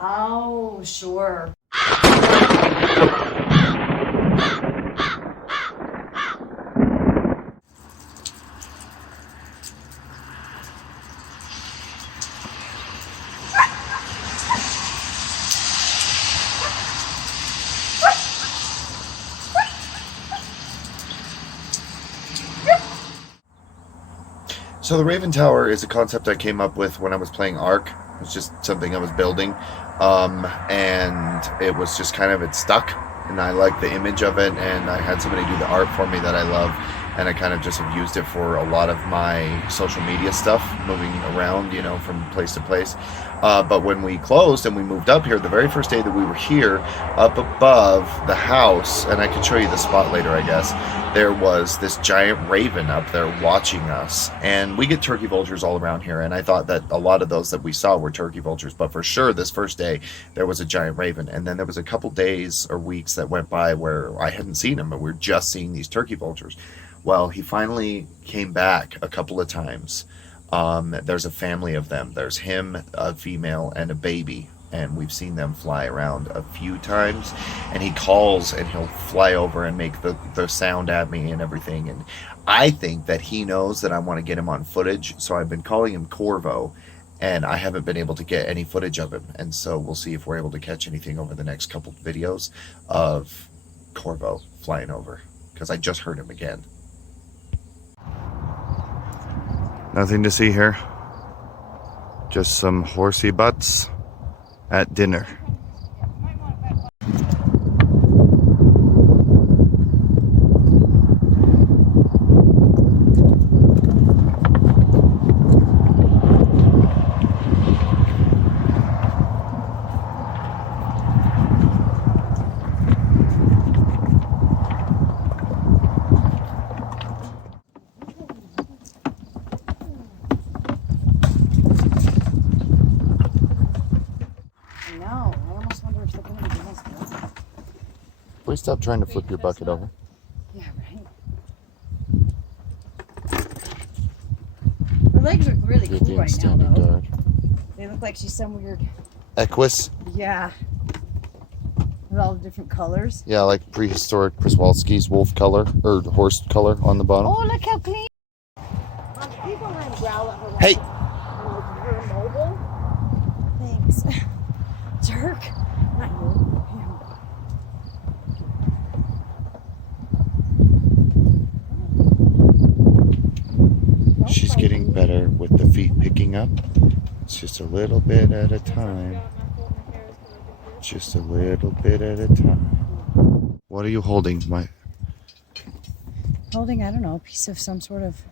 Oh, sure. So the Raven Tower is a concept I came up with when I was playing Ark. It was just something I was building, and it was just kind of, it stuck, and I liked the image of it, and I had somebody do the art for me that I love, and I kind of just have used it for a lot of my social media stuff, moving around, you know, from place to place. But when we closed and we moved up here, the very first day that we were here, up above the house, and I can show you the spot later, I guess, there was this giant raven up there watching us. And we get turkey vultures all around here, and I thought that a lot of those that we saw were turkey vultures, but for sure this first day there was a giant raven. And then there was a couple days or weeks that went by where I hadn't seen him, but we were just seeing these turkey vultures. Well, he finally came back a couple of times. There's a family of them. There's him, a female, and a baby, and we've seen them fly around a few times, and he calls and he'll fly over and make the sound at me and everything. And I think that he knows that I want to get him on footage, so I've been calling him Corvo, and I haven't been able to get any footage of him. And so we'll see if we're able to catch anything over the next couple of videos of Corvo flying over, because I just heard him again. Nothing to see here. Just some horsey butts at dinner. Please stop trying to flip your bucket over. Yeah, right. Her legs look really You're cool being right now, standing though. guard. They look like she's some weird... Equus? Yeah. With all the different colors. Yeah, like prehistoric Przewalski's wolf color, or horse color on the bottom. Oh, look how clean! People might growl at her like Hey! her mobile. Thanks. Jerk. Not you. She's getting better with the feet picking up. It's just a little bit at a time. Just a little bit at a time. What are you holding, my? Holding, I don't know, a piece of some sort of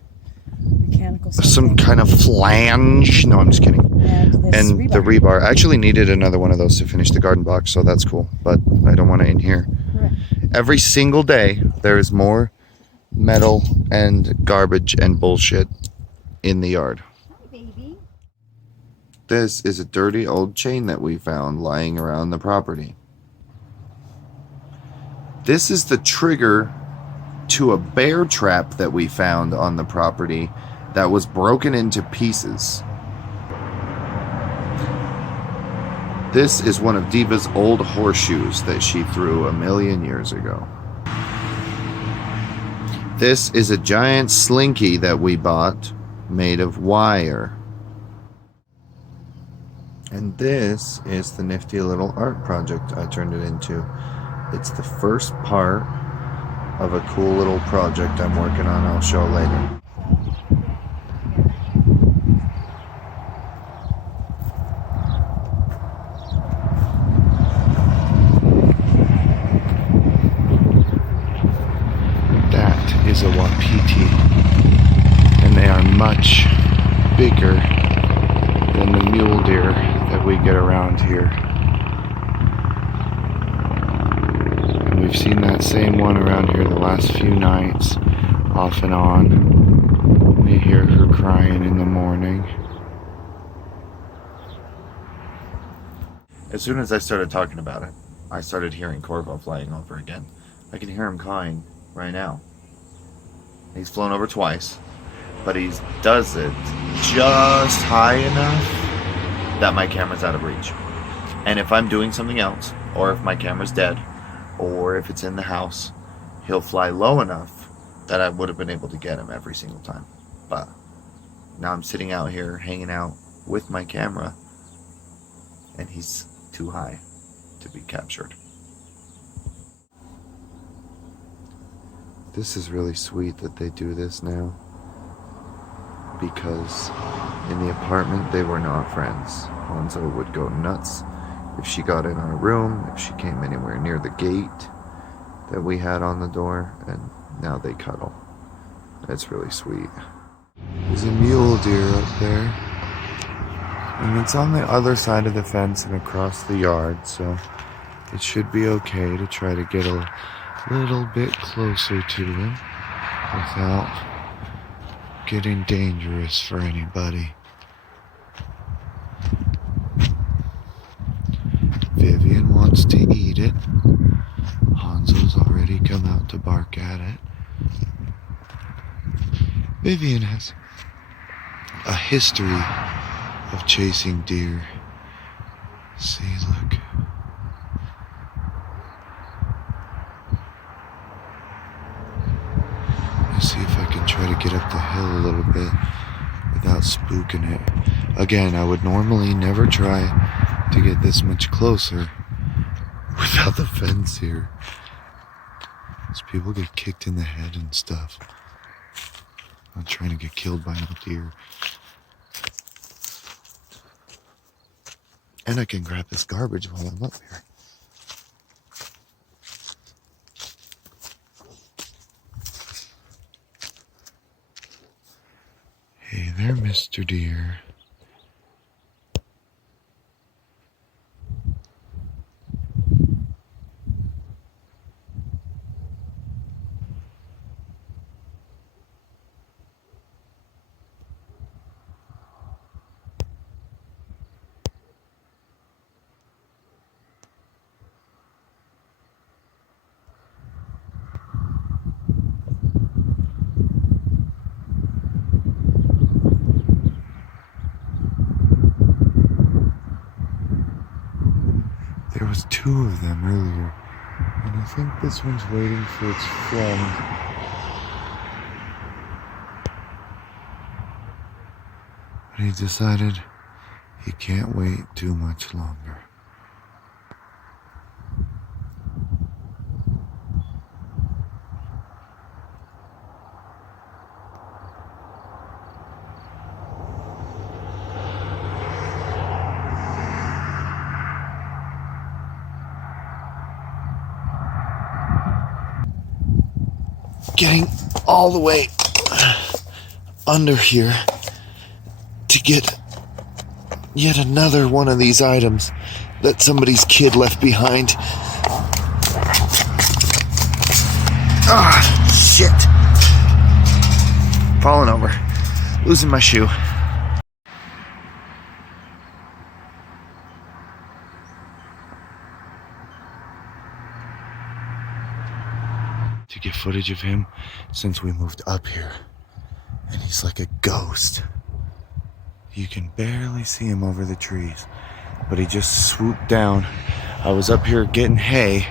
mechanical something. Some kind of flange. No, I'm just kidding. And the rebar. I actually needed another one of those to finish the garden box, so that's cool. But I don't want it in here. Correct. Every single day, there is more metal and garbage and bullshit in the yard. Hi, baby. This is a dirty old chain that we found lying around the property. This is the trigger to a bear trap that we found on the property that was broken into pieces. This is one of Diva's old horseshoes that she threw a million years ago. This is a giant slinky that we bought made of wire. And this is the nifty little art project I turned it into. It's the first part of a cool little project I'm working on. I'll show later. That is a wapiti, and they are much bigger than the mule deer that we get around here. And we've seen that same one around here the last few nights, off and on. We hear her crying in the morning. As soon as I started talking about it, I started hearing Corvo flying over again. I can hear him cawing right now. He's flown over twice, but he does it just high enough that my camera's out of reach. And if I'm doing something else, or if my camera's dead, or if it's in the house, he'll fly low enough that I would have been able to get him every single time. But now I'm sitting out here hanging out with my camera, and he's too high to be captured. This is really sweet that they do this now, because in the apartment they were not friends. Hanzo would go nuts if she got in our room, if she came anywhere near the gate that we had on the door, and now they cuddle. It's really sweet. There's a mule deer up there, and it's on the other side of the fence and across the yard, so it should be okay to try to get a little bit closer to him without getting dangerous for anybody. Vivian wants to eat it. Hanzo's already come out to bark at it. Vivian has a history of chasing deer. See, look. Let's see if I can try to get up the hill a little bit without spooking it. Again, I would normally never try to get this much closer without the fence here. As people get kicked in the head and stuff. I'm not trying to get killed by no deer. And I can grab this garbage while I'm up here. Hey there, Mr. Deer. There was two of them earlier, and I think this one's waiting for its friend. But he decided he can't wait too much longer. Getting all the way under here to get yet another one of these items that somebody's kid left behind. Ah, shit. Falling over. Losing my shoe. To get footage of him since we moved up here, and he's like a ghost. You can barely see him over the trees, but he just swooped down. I was up here getting hay,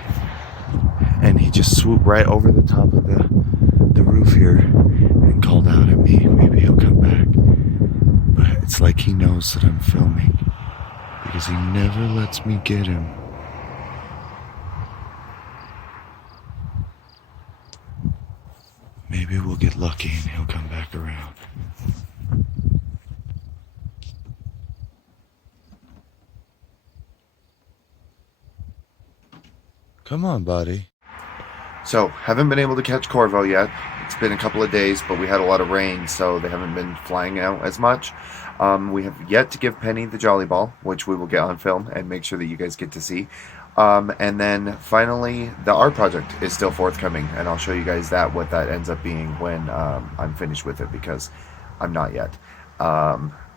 and he just swooped right over the top of the roof here and called out at me. Maybe he'll come back, but it's like he knows that I'm filming, because he never lets me get him. Maybe we'll get lucky and he'll come back around. Come on, buddy. So, haven't been able to catch Corvo yet. It's been a couple of days, but we had a lot of rain, so they haven't been flying out as much. We have yet to give Penny the Jolly Ball, which we will get on film and make sure that you guys get to see. And then finally, the art project is still forthcoming, and I'll show you guys what that ends up being when I'm finished with it, because I'm not yet.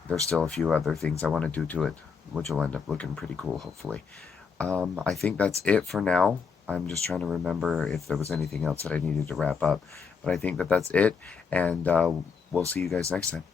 There's still a few other things I want to do to it, which will end up looking pretty cool, hopefully. I think that's it for now. I'm just trying to remember if there was anything else that I needed to wrap up, but I think that that's it, and we'll see you guys next time.